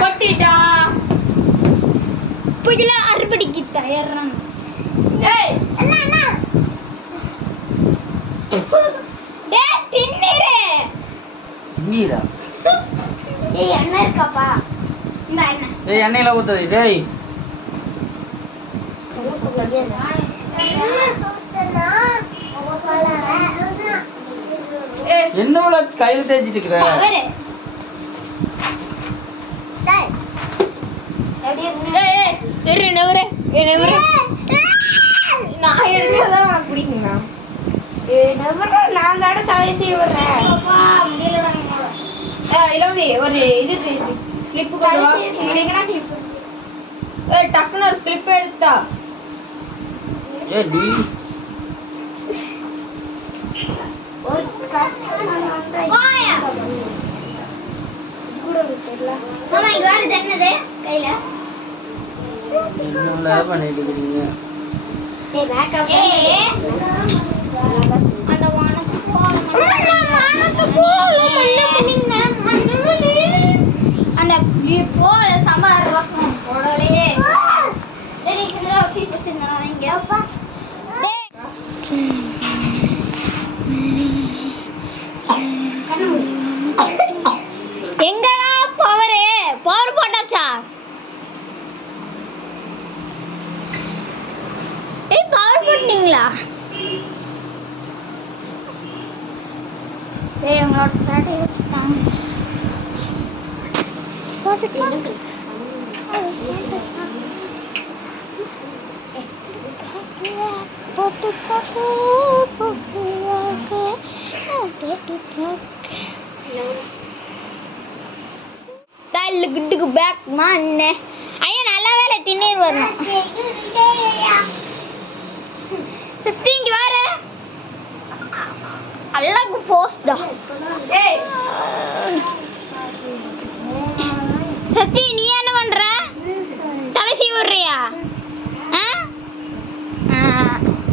கொட்டிட்டா புயல அறுபடிக்கு தயாரான எண்ணெய் இருக்காப்பா இந்த எண்ணெய் எண்ணெயில ஊத்துது டேய் என்னோட கையில தேய்ச்சிட்டு இருக்கிற நான் எடுக்கிறதான் உனக்கு பிடிக்குங்க நான் தாட சாலை செய்ய விடுறேன் ஒரு இது கிளிப்பு டக்குன்னு ஒரு கிளிப் எடுத்தா அந்த போல சம்பார் ரசம் போடலே எங்கடா பவர் போட்டாச்சா பவர் போட்டீங்களா உங்களோட ஸ்ட்ராட்டஜி வச்சுட்டாங்க குட்டுக்கு பேக் மாண்ணே ஐயா நல்லா வேலை திண்ணீர் வரணும் சிஸ்டிங்க வாரு அழகு போஸ்டா சஸ்தி நீ என்ன பண்ற தலை சீவுறியா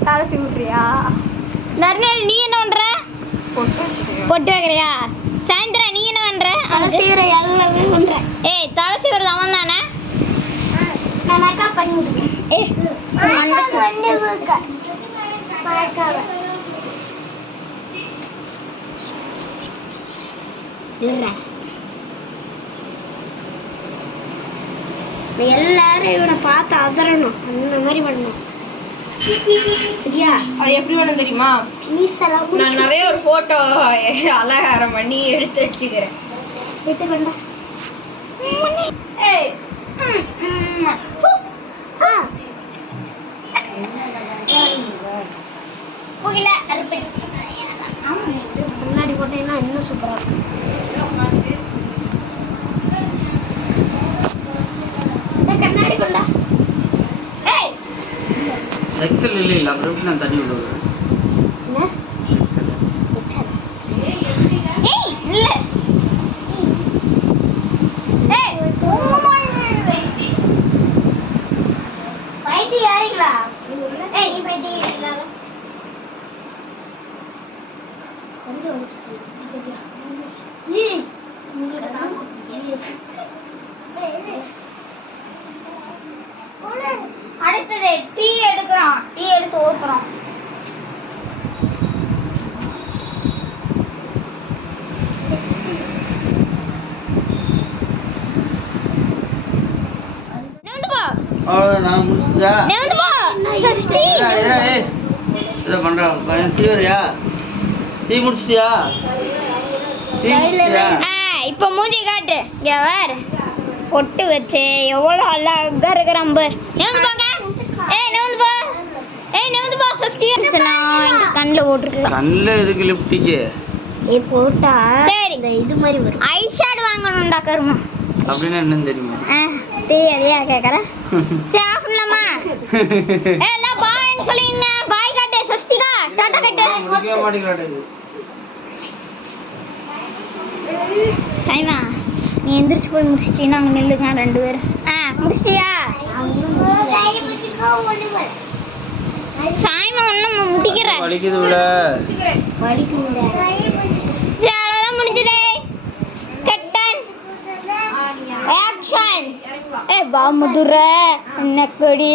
தலை சீவுறியா நர்னல் நீ என்ன பண்ற பொட்டு வைக்கிறியா சாயந்திரா நீ என்ன பண்ற எல்லாமே பண்ற தலை சீவுறது அவன் தானே நான் மேக்கப் பண்ணிடுறேன் எல்லாரும் இவனை பார்த்து அதரணும் அந்த மாதிரி பண்ணணும் சரியா அது எப்படி வேணும் தெரியுமா நான் நிறைய ஒரு போட்டோ அலங்காரம் பண்ணி எடுத்து வச்சுக்கிறேன் எடுத்துக்கண்டா முன்னாடி போட்டீங்கன்னா இன்னும் சூப்பரா கண்ணாடி கொண்டா எக்ஸல் இல்ல அப்புறம் எப்படி நான் தண்ணி விடுவேன் அடுத்தது டீ எடுக்கிறோம் டீ எடுத்து ஊத்துறோம் நான் முடிச்சா இதை பண்றேன் சீவரியா டீ முடிச்சிட்டியா இப்ப மூஞ்சி காட்டு இங்க வேற பொட்டு வச்சு எவ்வளவு அழகா இருக்கிறான் பார் நேந்து பாங்க நேந்து பா சஸ்தி நான் கண்ணுல போட்டுருக்கலாம் கண்ணுல எதுக்கு லிப்டிக்கு போட்டா சரி இது மாதிரி வரும் ஐ ஷேட் வாங்கணும்டா கருமா அப்படின்னா என்னன்னு தெரியுமா தெரியாதையா கேக்குறேன் சரி ஆஃப் பண்ணலாமா எல்லாம் பாய்ன்னு சொல்லிங்க பாய் காட்டு சஸ்திகா டாடா காட்டு முடிக்க மாட்டேங்கிறாடே சாய்மா நீ எந்திரிச்சு போய் முடிச்சிட்டீங்கன்னா அங்கே நில்லுங்க ரெண்டு பேரும் முடிச்சிட்டியா சாய்மா ஒன்றும் முடிக்கிற வலிக்குதுல அவ்வளோதான் முடிஞ்சதே கட்டான் ஏய் பாமுதுர நக்கடி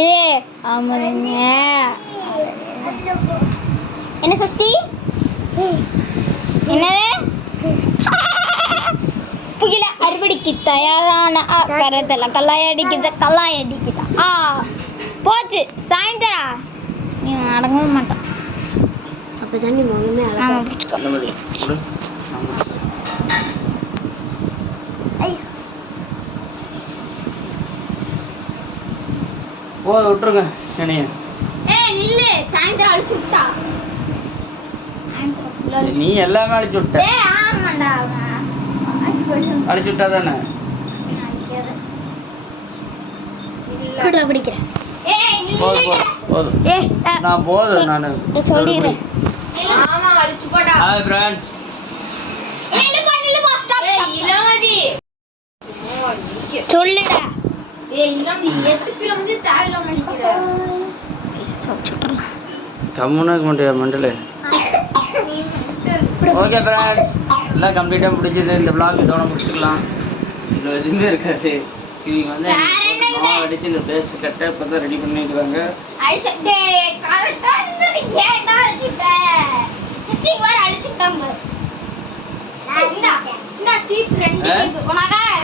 ஆமாங்க. என்ன சஷ்டி? என்னது? புகில அறுவடைக்கு தயாரான கரத்தில் கல்லாய் அடிக்குதா போச்சு சாயந்தரா நீ அடங்கவே மாட்டான். அப்போ தான் நீ மகமே போதும் விட்டுருங்க என்னைய. நில்லு சாயந்தரம் அழிச்சு விட்டா. நீ எல்லாமே அழிச்சு விட்ட. ஆமாண்டா அழிச்சு விட்டா தானே பிடிக்கிறேன். போதும் நான் போதும் நான் சொல்லிடுறேன். Hi friends. சொல்லுடா. கம்முனா இருக்க மாட்டியா மண்டல. ஓகே ஃப்ரெண்ட்ஸ், எல்லாம் கம்ப்ளீட்டாக முடிஞ்சது. இந்த vlog இதோட முடிச்சுக்கலாம். இதில் எதுவுமே இருக்காது. இவங்க வந்து மாவு அடிச்சு இந்த பேஸ் கட்டை இப்போ தான் ரெடி பண்ணிடுவாங்க.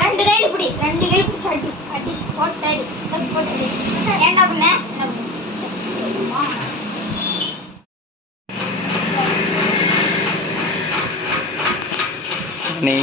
ரெண்டு கையில் பிடி அடி அடி போட்டு அடி போட்டு அடி. ஏண்டா பண்ண நீ